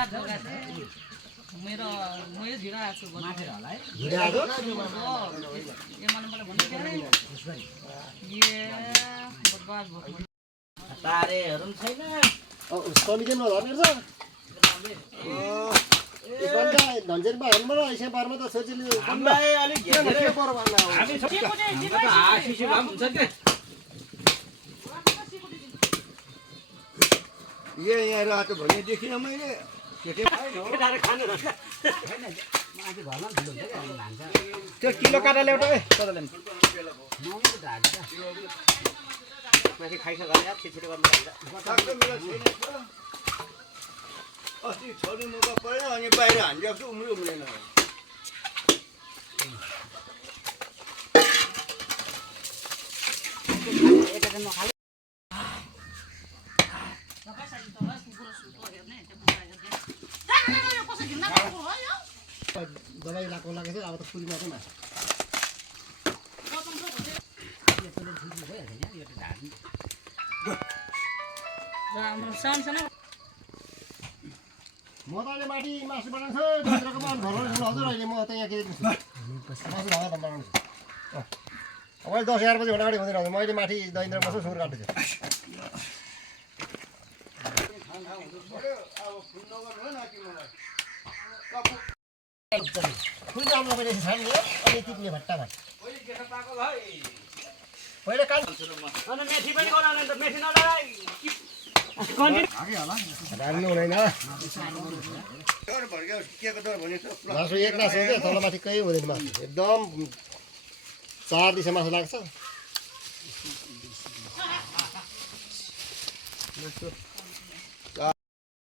मेरो मैले ढिलो आएको छु माथि होला है ढिलो आएको यो मलाई भन्नु के बदबास भएको तारेहरु पनि छैन कमिसन नधर्ने रहेछ यसपालिका धन्जेरमा हाल्नु ऐसे बारमा त सोचिले हामीलाई अलिक के पर्व भन्नु हामी त हासिसी भए हुन्छ के यहाँ रातो भने देखिन मैले केटाहरु खानु र माथि घरमा ढिलो हुन्छ क्या भान्सा त्यो किलो काटा ल्याउट है तँलाई नौलो ढाक्छ माथि खाइसक्यो यार छिटो गर्नु पर्छ अस्ति छोरी मुका परेन अनि बाहिर हानिदिएको छु उम्रिँदैन दबाई लगाएको थियो अब त फुल मात्रै माछ राम्रो सानो म त अहिले माथि मासु बनाउँछु भित्रको मन भर्नु हजुर अहिले म त यहाँ के मासु ढाका त बनाउँछु अब अहिले 10-11 बजी भन्दा अगाडि हुँदैन हजुर म अहिले माथि दहिन्द्र बस्छु सुँगुर काट्दैछु फुल राम्रो मैले छान्ने अनि टिप्ने भट्टा भात पहिला काल अनि मेथी पनि बनाउने त मेथी नलाइ राख्नु हुँदैन मासु एक नास हो क्या तलमाथि केही हुँदैन मासु एकदम 4 दिशा मासु लाग्छ